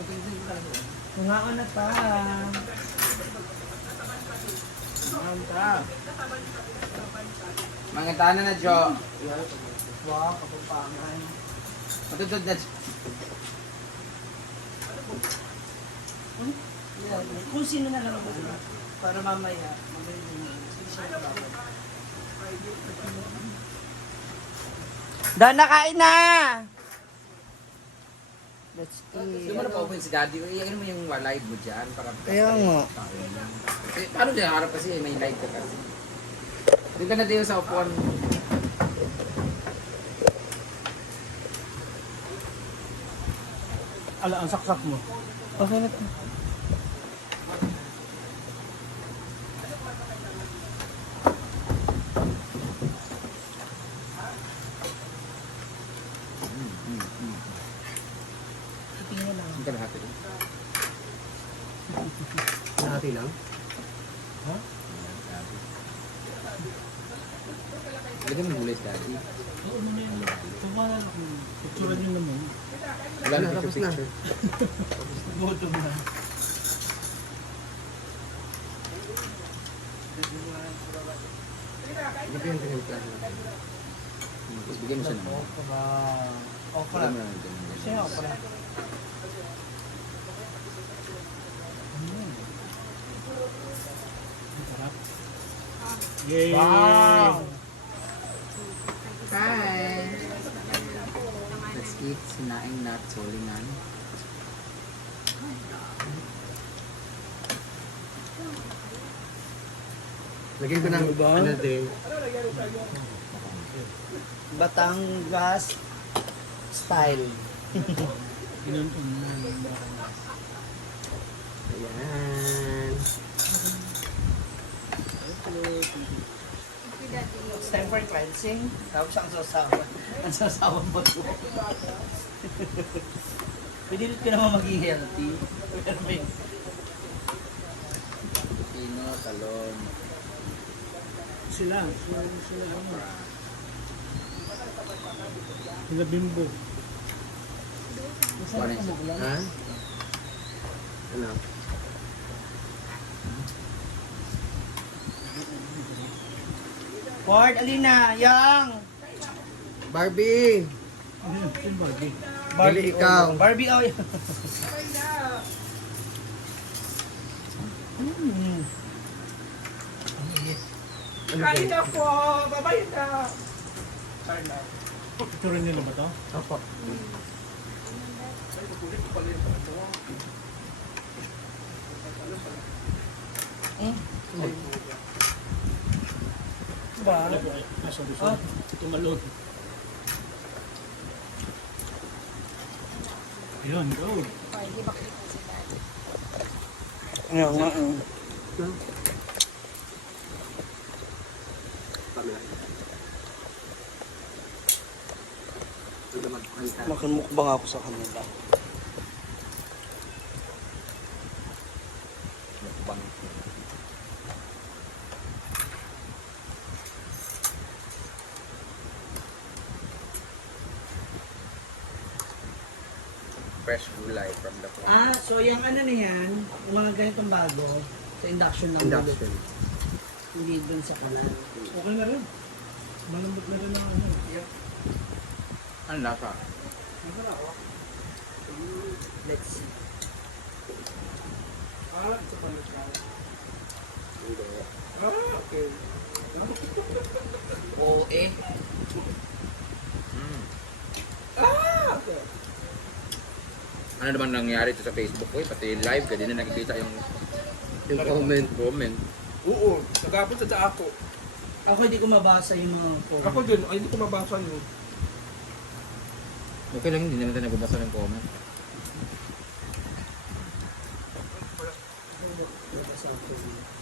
Tungaan na ta. Tungaan ta. Mga tanan na, Jo. Wow, kapapangan. Matutod na. Kung sino na lang ba sila. Para mamaya, magaling na. Dana, kain na! Let's Yung mo na pa-open si Daddy, iyan mo yung live mo dyan. Para Kaya nga. Paano dyan? Harap kasi may live ka kasi. Doon ka na din sa upuan. Ala, ang saksak mo. Okay na to. Tingnan lang. Ang kalahati rin. Kalahati lang? Ha? Lagyan mo gulay si Daddy. Oo, ano na yun. Tumala na kung picturean nyo naman. Wala na picture. Bottom na. Tapos bigyan mo siya ng Okra. Okra. Bigyan mo lang ng Siya okra. Sarap. Yay! Wow! Hi! Let's eat sinaing na tulingan. Lagyan ko ng ano din. Batangas style. Ayan. It's time for cleansing. Tawag siyang sasawa. Ang sasawa mo po. Pwede rin ka naman maging healthy. Pero may Pino, talon. sila ano. Sila bimbo. Ano yun? Ha? Ano? Ford, Alina, Yang! Barbie! Barbie, ikaw. Barbie, oh. Kain na po! Babay na! Picture nila ba ito? Opo. Ba? Ah, tumalon. Ayun, go. Ayun nga. Makanmukbang ako sa kanila. Mukbang. Fresh gulay from the farm. Ah, so yung ano na yan, yung mga ganitong bago, sa induction lang. Induction. Hindi dun sa kanan. Okay na rin. Malambot na rin ang ano. Ano lasa? Let's see. Ah, sa palutan. Ah, okay. Oo eh. Ah, okay. Ano naman nangyari ito sa Facebook ko eh? Pati live ka din na nakikita yung Yung comment. Oo, nagapit sa ako. Ako hindi ko mabasa yung mga comment. Ako din, ay hindi ko mabasa yun. okay lang, hindi naman tayo nagbabasa ng comment.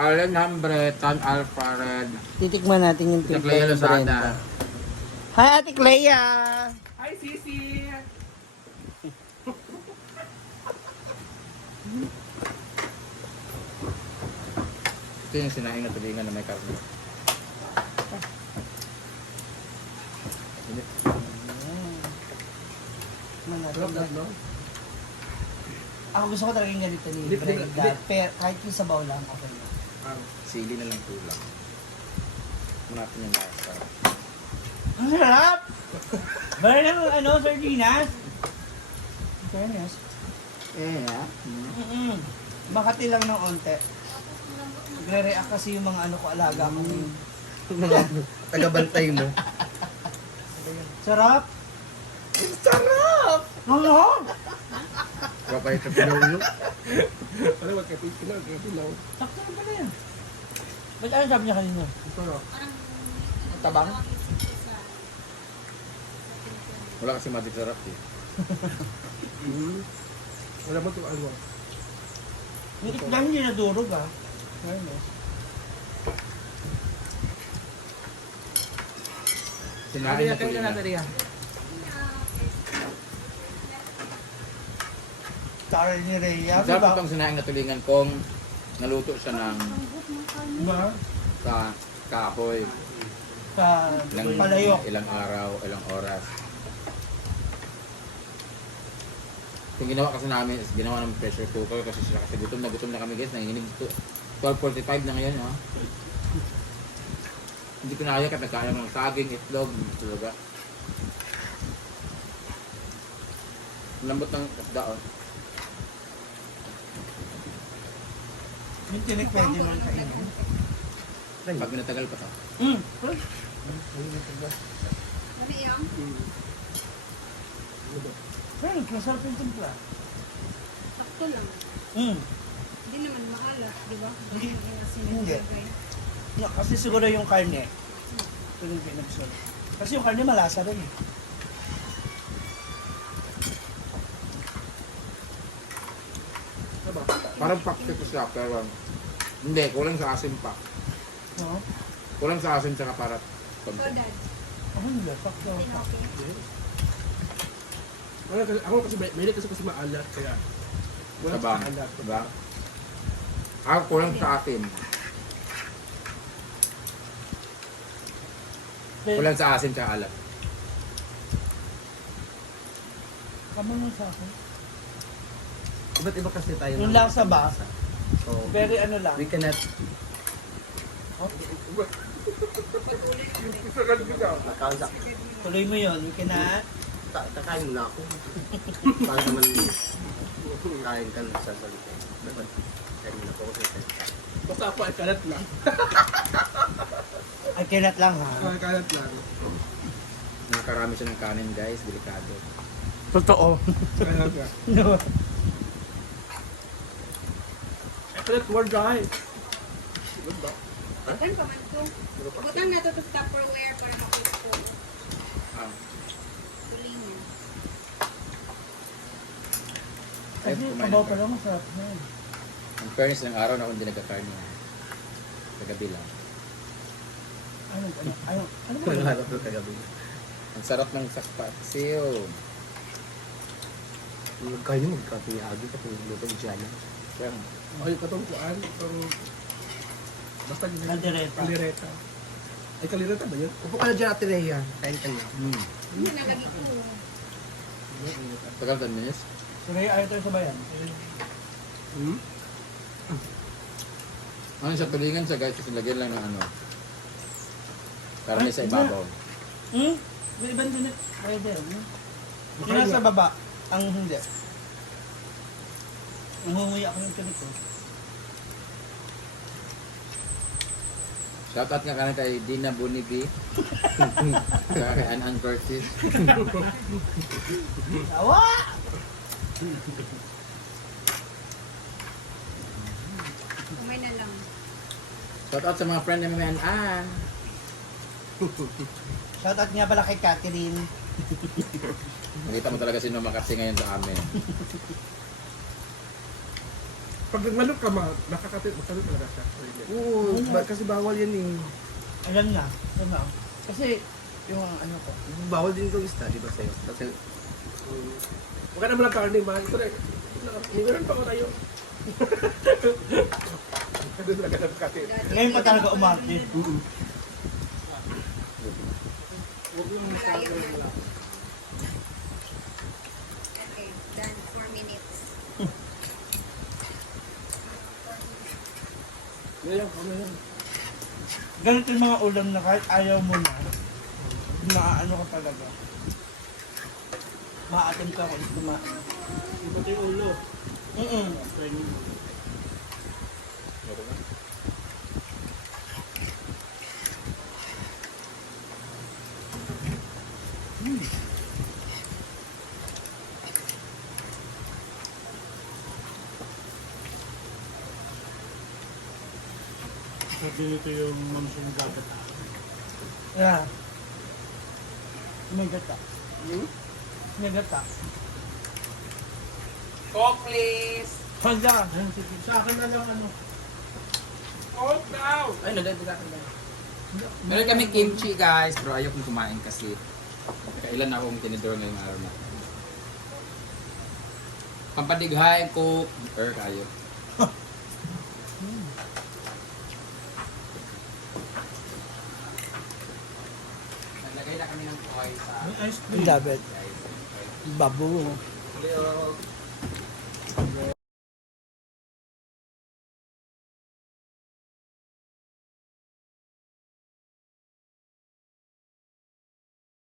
Allen Hambre, Tan Alfred, Titikman natin yung Ate Clea Lozada. Hi, Ate Clea! Hi, Sisi! Ito yung sinaing na tulingan na may karne. Ako gusto ko talaga yung ganito ni Hindi, Brenda. hindi. Pero kahit yung sabaw lang, okay na. Sili na lang kulang. Natin yung lasa. Ang sarap! Bala ng ano, sardinas. Fairness. Eh, ha? Makati lang ng onte. Nagre-react kasi yung mga ano ko, alaga ko. Mga tagabantay mo. Sarap! Sarap! Ano? Kapay ka pinulo. Ano magkapilaw? Sakto na pala yan. Ba't ano sabi niya kanina? Sarap. Tabang? Wala kasi magic sarap eh. Wala mo itong ano. Yung isda hindi nadurog ah. Fairness. Sinain na tuloy na. Riya. Taral ni Rhea. Sarap itong sinaing na tulingan kung naluto siya ng Diba? kahoy. Sa palayok. Ilang araw, ilang oras. Yung ginawa kasi namin is ginawa ng pressure cooker kasi sila kasi gutom na kami guys. Nanginginig 12:45 na ngayon ha. Hindi ko na kaya kasi nagkaya ng saging, itlog, talaga. Lambot ng daon. Yung tinik pwede mo kainin. Pag minatagal pa to. Ano yan? Fairness, masarap yung timpla. Sakto lang. Hindi naman maalat, di ba? Hindi. Yung asin na Hindi. nilagay. No, kasi siguro yung karne. Ito yung pinagsul. Kasi yung karne malasa rin eh. Parang pakti ko siya pero hindi, kulang sa asin pa. No? Kulang sa asin tsaka para So, Dad, Ako hindi. Sakto. okay. Ako kasi may kasi maalat kaya. Wala Sabang, sa maalat. diba? Ako kulang sa asin. Kulang sa asin tsaka alat. Kama mo sa akin. Iba't iba kasi tayo. Yung ng- lasa ba? So, Very ano lang. we cannot nakausa. Tuloy mo yun. You cannot. Kakain mo na ako. Para naman kain ka na sa salita. Dapat kain mo na po ako sa salita. Basta ako ay kalat lang. I cannot lang ha. Kalat lang. Nakakarami siya ng kanin guys, delikado. Totoo. Kalat lang. No. Ay kalat more guys. Diba? Butan pa man to. Butan na to to Tupperware para makita ko. Ah, Tuloy niya. ay, Kasi kumain kabaw na pa ka. lang masarap na yun. Ang fairness ng araw na ako hindi nagkakarni. Sa gabi lang. Ano ba yun? Nagharap ko kagabi. Ang sarap ng sakpaksiw. Magkain mo, magkapiyagi ka kung luto ng dyan. Siyang, Ay katungkuan. Basta Kaldereta. kalireta. Ay kalireta ba yun? Upo ka na dyan, Ate Rhea. Kain ka na. Hindi na lagi ko. tagal 10 minutes. So kaya ayaw tayo sa bayan. Ano siya, tulingan siya guys, kasi lagyan lang ng ano. Karne sa ibabaw. May ibang din. Pwede. Yung nasa baba. Ang hindi. Nangunguya ako ng tinik ko. Shoutout nga kanina kay Dina Bunibi. Saka kay Ann Curtis. Awa! Kumay na lang. Shoutout sa mga friend namin Ann. Shoutout nga pala kay Catherine. Nakita mo talaga sino makasi ngayon sa amin. Pag nagmanok ka makakapit talaga siya. Oo, kasi bawal yan eh. Alam na. Ano? Kasi yung ano ko. Bawal din kong ista, di ba sa'yo? Kasi Huwag ka naman ang karne, mahal ko na. Meron pa ko tayo. Kasi talaga nagkakapit. Ngayon pa talaga umarte. Malayo na. Okay, done. 4 minutes. Ano yan? Ganito yung mga ulam na kahit ayaw mo na, maaano ka talaga. Maatim ka kung kumain. Iba ito yung ulo. Mm-mm. Sabi nito yung mamsong gagat. Yeah. May gata. May gata. Coke please! Hala. Sa akin na lang ano. Coke daw! Ay, nagdagdag ka lang. Meron kami kimchi guys, pero ayaw kong kumain kasi kailan akong tinidor ngayong araw na. Pampadighay, Coke, or kayo. Naglagay na kami ng toy sa Ang dabit. Babo. Hello.